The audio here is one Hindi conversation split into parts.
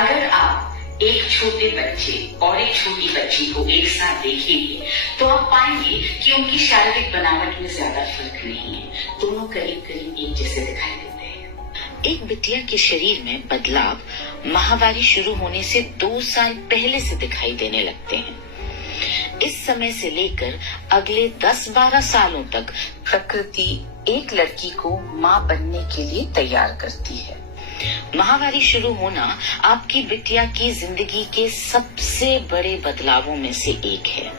अगर आप एक छोटे बच्चे और एक छोटी बच्ची को एक साथ देखेंगे तो आप पाएंगे कि उनकी शारीरिक बनावट में ज्यादा फर्क नहीं है। दोनों करीब करीब एक जैसे दिखाई देते हैं। एक बिटिया के शरीर में बदलाव माहवारी शुरू होने से 2 साल पहले से दिखाई देने लगते हैं। इस समय से लेकर अगले 10-12 सालों तक प्रकृति एक लड़की को मां बनने के लिए तैयार करती है। माहवारी शुरू होना आपकी बिटिया की जिंदगी के सबसे बड़े बदलावों में से एक है।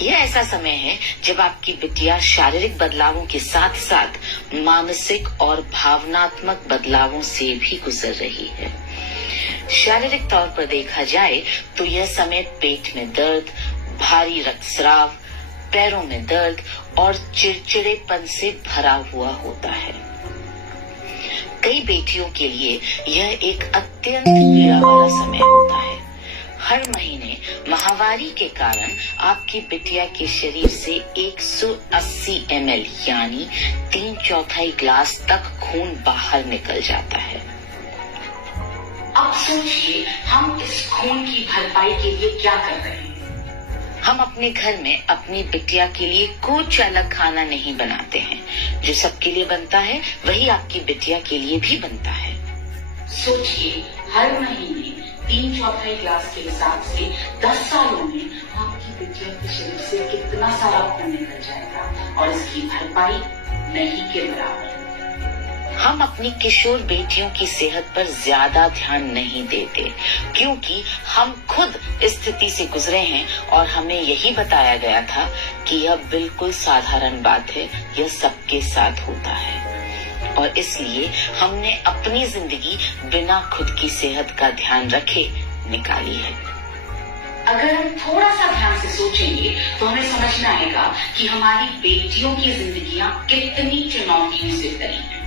यह ऐसा समय है जब आपकी बिटिया शारीरिक बदलावों के साथ साथ मानसिक और भावनात्मक बदलावों से भी गुजर रही है। शारीरिक तौर पर देखा जाए तो यह समय पेट में दर्द, भारी रक्तस्राव, पैरों में दर्द और चिड़चिड़ेपन से भरा हुआ होता है। कई बेटियों के लिए यह एक अत्यंत पीड़ा वाला समय होता है। हर महीने माहवारी के कारण आपकी बिटिया के शरीर से 180 ml यानी 3/4 ग्लास तक खून बाहर निकल जाता है। अब सोचिए, हम इस खून की भरपाई के लिए क्या कर रहे हैं। हम अपने घर में अपनी बिटिया के लिए कुछ अलग खाना नहीं बनाते हैं। जो सबके लिए बनता है वही आपकी बिटिया के लिए भी बनता है। सोचिए, हर महीने 3/4 ग्लास के हिसाब से 10 सालों में आपकी बिटिया के शरीर से कितना सारा खून निकल जाएगा और इसकी भरपाई नहीं के बराबर। हम अपनी किशोर बेटियों की सेहत पर ज्यादा ध्यान नहीं देते क्योंकि हम खुद इस स्थिति से गुजरे हैं और हमें यही बताया गया था कि यह बिल्कुल साधारण बात है, यह सबके साथ होता है। और इसलिए हमने अपनी जिंदगी बिना खुद की सेहत का ध्यान रखे निकाली है। अगर हम थोड़ा सा ध्यान से सोचेंगे तो हमें समझ में आएगा कि हमारी बेटियों की जिंदगियां कितनी चुनौतियों से भरी हैं।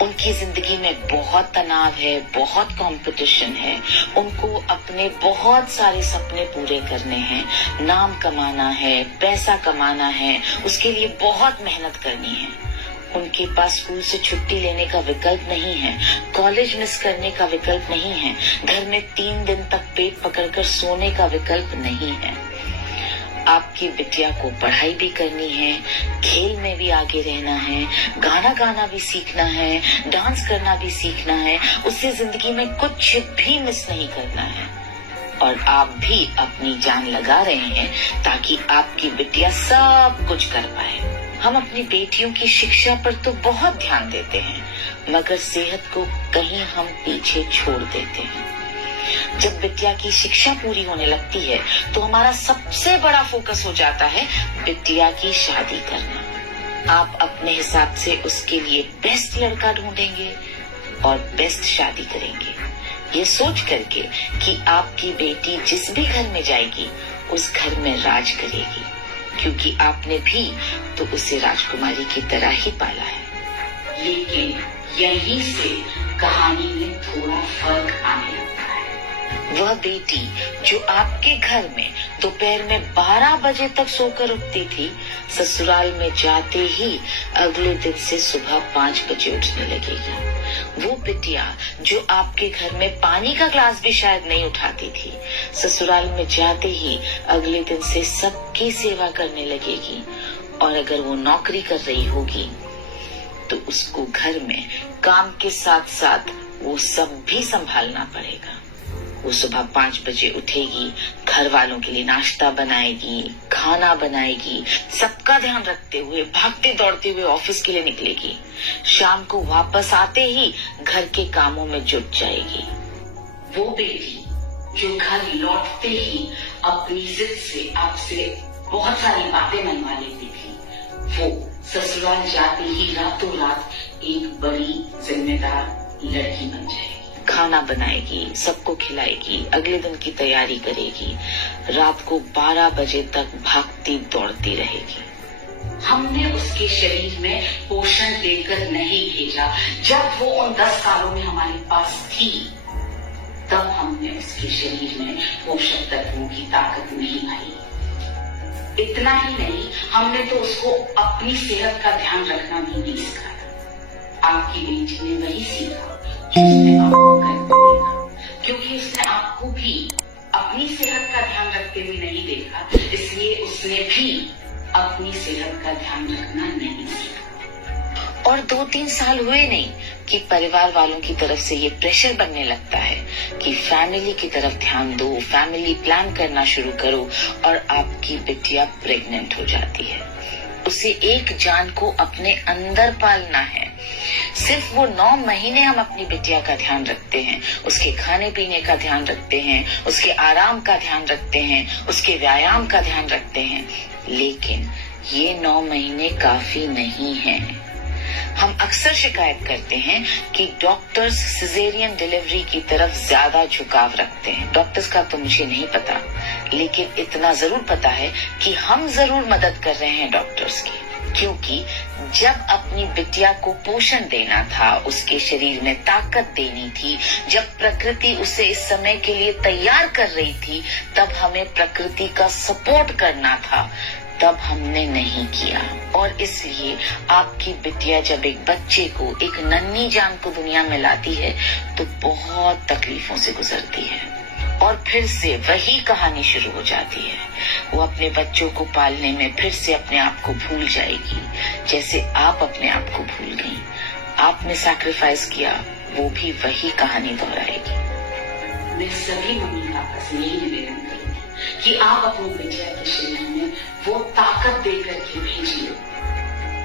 उनकी जिंदगी में बहुत तनाव है, बहुत कंपटीशन है। उनको अपने बहुत सारे सपने पूरे करने हैं, नाम कमाना है, पैसा कमाना है, उसके लिए बहुत मेहनत करनी है। उनके पास स्कूल से छुट्टी लेने का विकल्प नहीं है, कॉलेज मिस करने का विकल्प नहीं है, घर में 3 दिन तक पेट पकड़कर सोने का विकल्प नहीं है। आपकी बिटिया को पढ़ाई भी करनी है, खेल में भी आगे रहना है, गाना गाना भी सीखना है, डांस करना भी सीखना है। उससे जिंदगी में कुछ भी मिस नहीं करना है। और आप भी अपनी जान लगा रहे हैं ताकि आपकी बिटिया सब कुछ कर पाए। हम अपनी बेटियों की शिक्षा पर तो बहुत ध्यान देते हैं, मगर सेहत को कहीं हम पीछे छोड़ देते हैं। जब बिटिया की शिक्षा पूरी होने लगती है तो हमारा सबसे बड़ा फोकस हो जाता है बिटिया की शादी करना। आप अपने हिसाब से उसके लिए बेस्ट लड़का ढूंढेंगे और बेस्ट शादी करेंगे, ये सोच करके कि आपकी बेटी जिस भी घर में जाएगी उस घर में राज करेगी, क्योंकि आपने भी तो उसे राजकुमारी की तरह ही पाला है। लेकिन यहीं से कहानी में थोड़ा फर्क आने लगता है। वह बेटी जो आपके घर में दोपहर में 12 बजे तक सोकर उठती थी, ससुराल में जाते ही अगले दिन से सुबह 5 बजे उठने लगेगी। वो बिटिया जो आपके घर में पानी का ग्लास भी शायद नहीं उठाती थी, ससुराल में जाते ही अगले दिन से सबकी सेवा करने लगेगी। और अगर वो नौकरी कर रही होगी तो उसको घर में काम के साथ साथ वो सब भी संभालना पड़ेगा। वो सुबह 5 बजे उठेगी, घर वालों के लिए नाश्ता बनाएगी, खाना बनाएगी, सबका ध्यान रखते हुए भागते दौड़ते हुए ऑफिस के लिए निकलेगी। शाम को वापस आते ही घर के कामों में जुट जाएगी। वो बेटी जो घर लौटते ही अपनी जिद से आपसे बहुत सारी बातें मनवा लेती थी, वो ससुराल जाते ही रातों रात एक बड़ी जिम्मेदार लड़की बन जाएगी। खाना बनाएगी, सबको खिलाएगी, अगले दिन की तैयारी करेगी, रात को 12 बजे तक भागती दौड़ती रहेगी। हमने उसके शरीर में पोषण देकर नहीं भेजा। जब वो उन 10 सालों में हमारे पास थी, तब हमने उसके शरीर में पोषक तत्वों की ताकत नहीं भरी। इतना ही नहीं, हमने तो उसको अपनी सेहत का ध्यान रखना भी नहीं सिखाया। आपकी बेटी ने वही सीखा जो उसने आपको करते देखा, क्योंकि उसने को भी अपनी सेहत का ध्यान रखते हुए नहीं देखा, इसलिए उसने भी अपनी सेहत का ध्यान रखना नहीं सीखा। और 2-3 साल हुए नहीं कि परिवार वालों की तरफ से ये प्रेशर बनने लगता है कि फैमिली की तरफ ध्यान दो, फैमिली प्लान करना शुरू करो, और आपकी बिटिया प्रेग्नेंट हो जाती है। उसे एक जान को अपने अंदर पालना है। सिर्फ वो 9 महीने हम अपनी बिटिया का ध्यान रखते हैं, उसके खाने पीने का ध्यान रखते हैं, उसके आराम का ध्यान रखते हैं, उसके व्यायाम का ध्यान रखते हैं, लेकिन ये 9 महीने काफी नहीं है। हम अक्सर शिकायत करते हैं कि डॉक्टर्स सिजेरियन डिलीवरी की तरफ ज्यादा झुकाव रखते हैं। डॉक्टर्स का तो मुझे नहीं पता, लेकिन इतना जरूर पता है कि हम जरूर मदद कर रहे हैं डॉक्टर्स की, क्योंकि जब अपनी बिटिया को पोषण देना था, उसके शरीर में ताकत देनी थी, जब प्रकृति उसे इस समय के लिए तैयार कर रही थी, तब हमें प्रकृति का सपोर्ट करना था, तब हमने नहीं किया। और इसलिए आपकी बिटिया जब एक बच्चे को, एक नन्ही जान को दुनिया में लाती है, तो बहुत तकलीफों से गुजरती है, और फिर से वही कहानी शुरू हो जाती है। वो अपने बच्चों को पालने में फिर से अपने आप को भूल जाएगी, जैसे आप अपने आप को भूल गई। आपने सैक्रिफाइस किया, वो भी वही कहानी दोहराएगी। मैं सभी मम्मी पापा से यही निवेदन करूंगी कि आप अपनी बिटिया के शरीर में वो ताकत देकर के भेजिए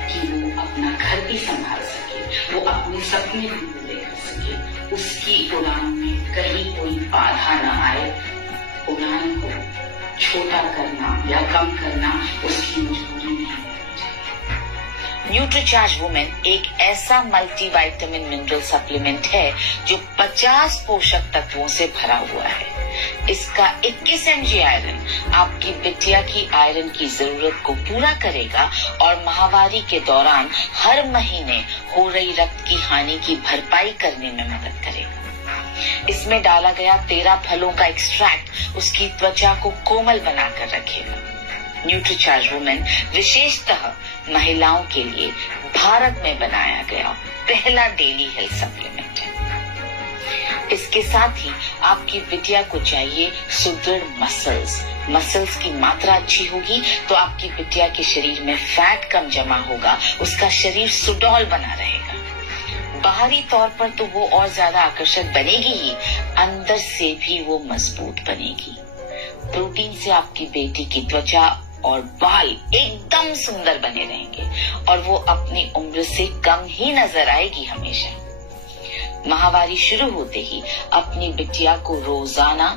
कि वो अपना घर भी संभाल सके, वो अपने सपने भी पूरे कर सके, उसकी उड़ान में कहीं कोई बाधा न आए। उड़ान को छोटा करना या कम करना उसकी मजबूरी नहीं है। न्यूट्रीचार्ज वुमेन एक ऐसा मल्टीविटामिन मिनरल सप्लीमेंट है जो 50 पोषक तत्वों से भरा हुआ है। इसका 21 mg आयरन आपकी बिटिया की आयरन की जरूरत को पूरा करेगा और माहवारी के दौरान हर महीने हो रही रक्त की हानि की भरपाई करने में मदद करेगा। इसमें डाला गया 13 फलों का एक्सट्रैक्ट उसकी त्वचा को कोमल बनाकर रखेगा। न्यूट्रीचार्ज वुमेन विशेषतः महिलाओं के लिए भारत में बनाया गया पहला डेली हेल्थ सप्लीमेंट है। इसके साथ ही आपकी बिटिया को चाहिए सुदृढ़ मसल्स की मात्रा अच्छी होगी तो आपकी बिटिया के शरीर में फैट कम जमा होगा, उसका शरीर सुडौल बना रहेगा। बाहरी तौर पर तो वो और ज्यादा आकर्षक बनेगी ही, अंदर से भी वो मजबूत बनेगी। प्रोटीन से आपकी बेटी की त्वचा और बाल एकदम सुंदर बने रहेंगे और वो अपनी उम्र से कम ही नजर आएगी हमेशा। माहवारी शुरू होते ही अपनी बिटिया को रोजाना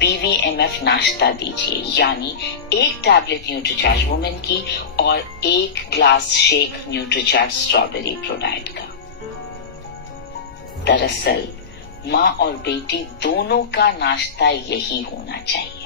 PVMF नाश्ता दीजिए, यानी 1 टैबलेट न्यूट्रीचार्ज वुमेन की और 1 glass shake Nutricharge strawberry ProDiet का। दरअसल माँ और बेटी दोनों का नाश्ता यही होना चाहिए।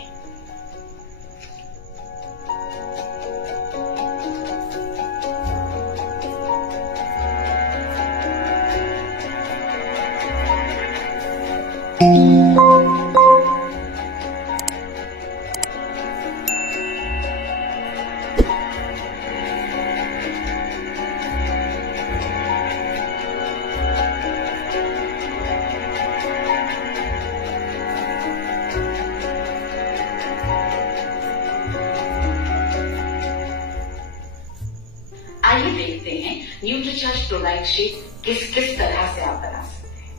आइए देखते हैं न्यूट्रीचार्ज प्रोलाइट शेक किस तरह से आप बना सकते हैं।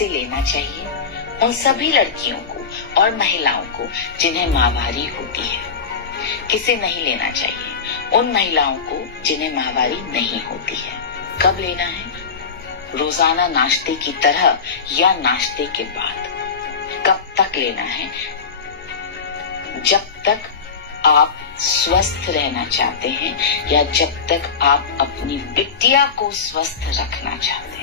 किसे लेना चाहिए? उन सभी लड़कियों को और महिलाओं को जिन्हें माहवारी होती है। किसे नहीं लेना चाहिए? उन महिलाओं को जिन्हें माहवारी नहीं होती है। कब लेना है? रोजाना नाश्ते की तरह या नाश्ते के बाद। कब तक लेना है? जब तक आप स्वस्थ रहना चाहते हैं या जब तक आप अपनी बिटिया को स्वस्थ रखना चाहते हैं।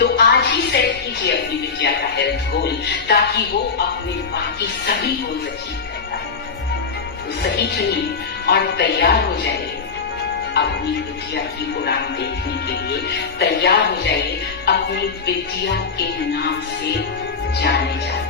तो आज ही सेट कीजिए अपनी बिटिया का हेल्थ गोल, ताकि वो अपने बाकी सभी गोल्स अचीव कर पाए। तो सही चुनिए और तैयार हो जाइए अपनी बिटिया की उड़ान देखने के लिए। तैयार हो जाइए अपनी बिटिया के नाम से जाने जाते